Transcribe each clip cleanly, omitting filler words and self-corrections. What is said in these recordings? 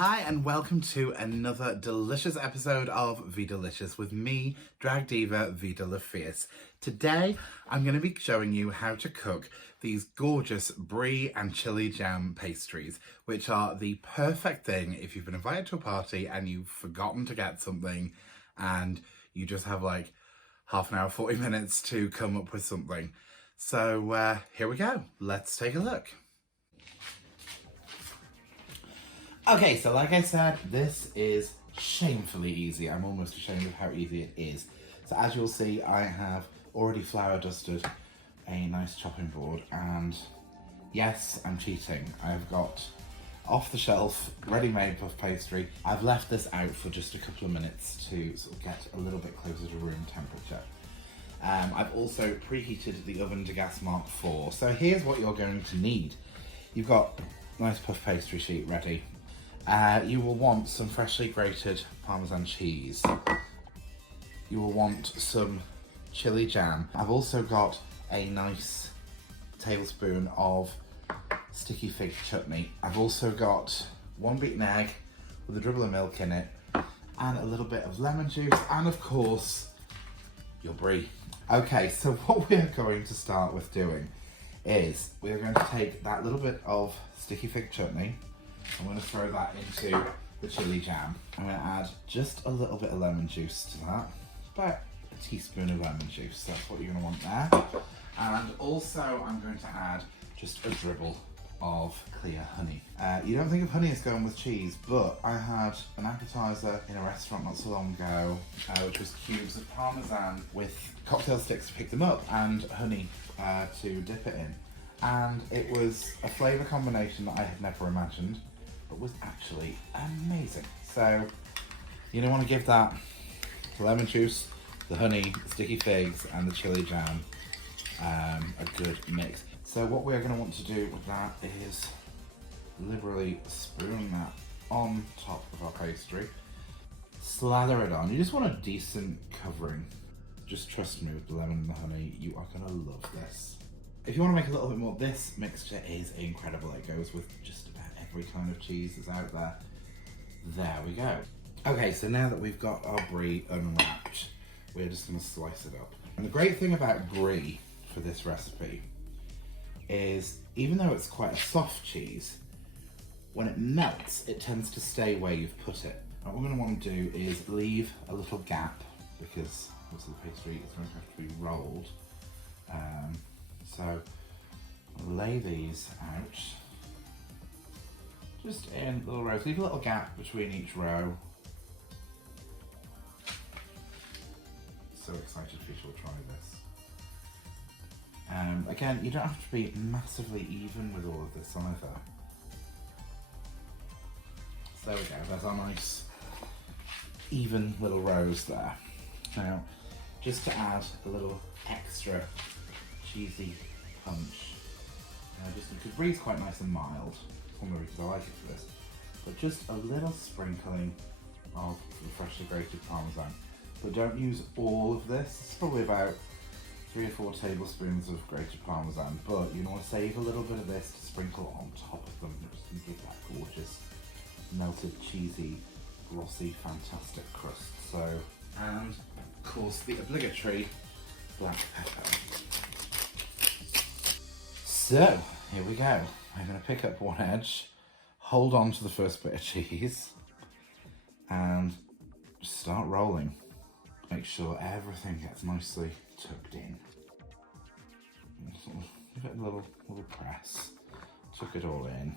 Hi and welcome to another delicious episode of Vidalicious with me, drag diva Vida LaFierce. Today I'm going to be showing you how to cook these gorgeous Brie and Chilli jam pastries, which are the perfect thing if you've been invited to a party and you've forgotten to get something and you just have like half an hour, 40 minutes to come up with something. So here we go. Let's take a look. Okay, so like I said, this is shamefully easy. I'm almost ashamed of how easy it is. So as you'll see, I have already flour dusted a nice chopping board, and yes, I'm cheating. I've got off the shelf, ready-made puff pastry. I've left this out for just a couple of minutes to sort of get a little bit closer to room temperature. I've also preheated the oven to gas mark 4. So here's what you're going to need. You've got a nice puff pastry sheet ready. You will want some freshly grated Parmesan cheese. You will want some chili jam. I've also got a nice tablespoon of sticky fig chutney. I've also got 1 beaten egg with a dribble of milk in it and a little bit of lemon juice and of course your Brie. Okay, so what we are going to start with doing is we're going to take that little bit of sticky fig chutney. I'm going to throw that into the chili jam. I'm going to add just a little bit of lemon juice to that. About a teaspoon of lemon juice, that's what you're going to want there. And also I'm going to add just a dribble of clear honey. You don't think of honey as going with cheese, but I had an appetizer in a restaurant not so long ago, which was cubes of Parmesan with cocktail sticks to pick them up and honey to dip it in. And it was a flavour combination that I had never imagined, but was actually amazing. So you don't want to give that the lemon juice, the honey, the sticky figs and the chili jam a good mix. So what we're going to want to do with that is liberally spoon that on top of our pastry. Slather it on. You just want a decent covering. Just trust me with the lemon and the honey, you are going to love this. If you want to make a little bit more, this mixture is incredible. It goes with just about every kind of cheese that's out there. There we go. Okay, so now that we've got our Brie unwrapped, we're just going to slice it up. And the great thing about Brie for this recipe is, even though it's quite a soft cheese, when it melts, it tends to stay where you've put it. And what we're going to want to do is leave a little gap, because obviously the pastry is going to have to be rolled. So I'll lay these out just in little rows. Leave a little gap between each row. So excited for you to try this. Again, you don't have to be massively even with all of this either. So there we go, there's our nice even little rows there. Now, just to add a little extra cheesy punch, just because Brie's quite nice and mild, it's one of the reasons I like it for this, but just a little sprinkling of the freshly grated Parmesan. But don't use all of this. It's probably about 3 or 4 tablespoons of grated Parmesan, but you want to save a little bit of this to sprinkle on top of them, just to give that gorgeous melted cheesy glossy fantastic crust. So, and of course the obligatory black pepper. So, here we go. I'm going to pick up one edge, hold on to the first bit of cheese, and start rolling. Make sure everything gets nicely tucked in. Sort of give it a little press, tuck it all in,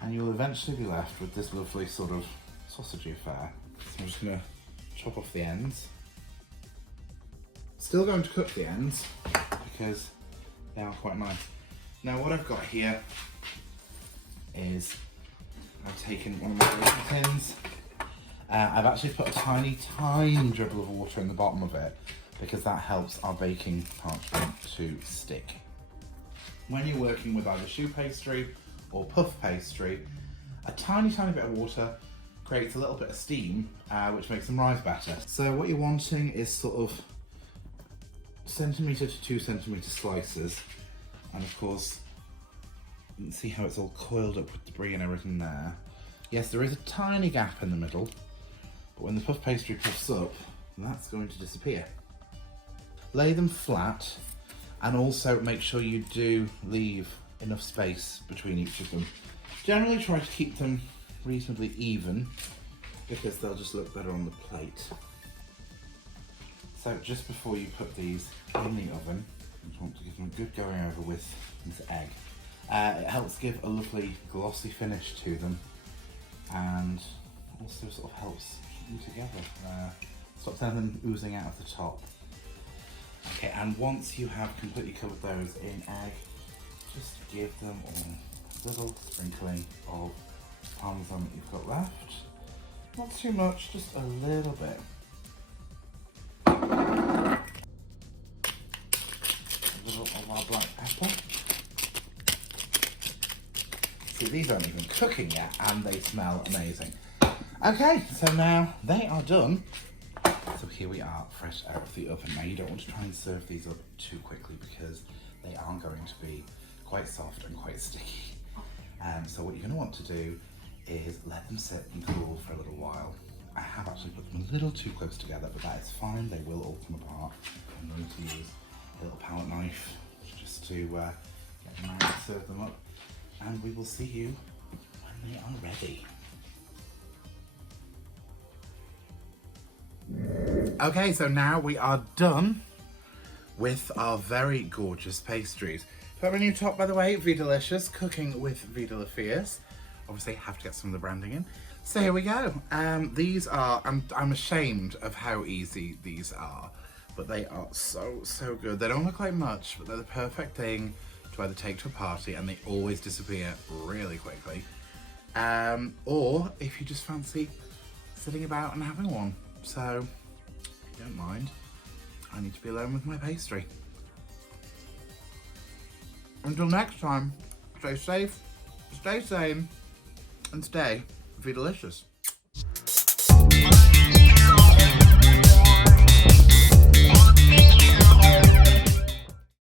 and you'll eventually be left with this lovely sort of sausagey affair. So I'm just going to chop off the ends. Still going to cook the ends because they are quite nice. Now what I've got here is I've taken one of my baking tins. I've actually put a tiny dribble of water in the bottom of it because that helps our baking parchment to stick. When you're working with either choux pastry or puff pastry, a tiny bit of water creates a little bit of steam, which makes them rise better. So what you're wanting is sort of 1cm to 2 centimetre slices, and of course you can see how it's all coiled up with the Brie and everything there. Yes, there is a tiny gap in the middle, but when the puff pastry puffs up, that's going to disappear. Lay them flat, and also make sure you do leave enough space between each of them. Generally try to keep them reasonably even, because they'll just look better on the plate. So just before you put these in the oven, you just want to give them a good going over with this egg. It helps give a lovely glossy finish to them, and also sort of helps keep them together. Stops anything oozing out of the top. Okay, and once you have completely covered those in egg, just give them a little sprinkling of parmesan that you've got left. Not too much, just a little bit. A little of our black pepper. See, these aren't even cooking yet, and they smell amazing. Okay, so now they are done. So here we are, fresh out of the oven. Now you don't want to try and serve these up too quickly because they are going to be quite soft and quite sticky. So what you're going to want to do is let them sit and cool for a little while. I have actually put them a little too close together, but that is fine. They will all come apart. I'm going to use a little palette knife just to get them out and serve them up. And we will see you when they are ready. Okay, so now we are done with our very gorgeous pastries. So our new top, by the way, Vidalicious, cooking with Vida LaFierce. Obviously, have to get some of the branding in. So here we go. These are, I'm ashamed of how easy these are, but they are so good. They don't look like much, but they're the perfect thing to either take to a party, and they always disappear really quickly. Or if you just fancy sitting about and having one. So, if you don't mind, I need to be alone with my pastry. Until next time, stay safe, stay sane, and stay Vidalicious.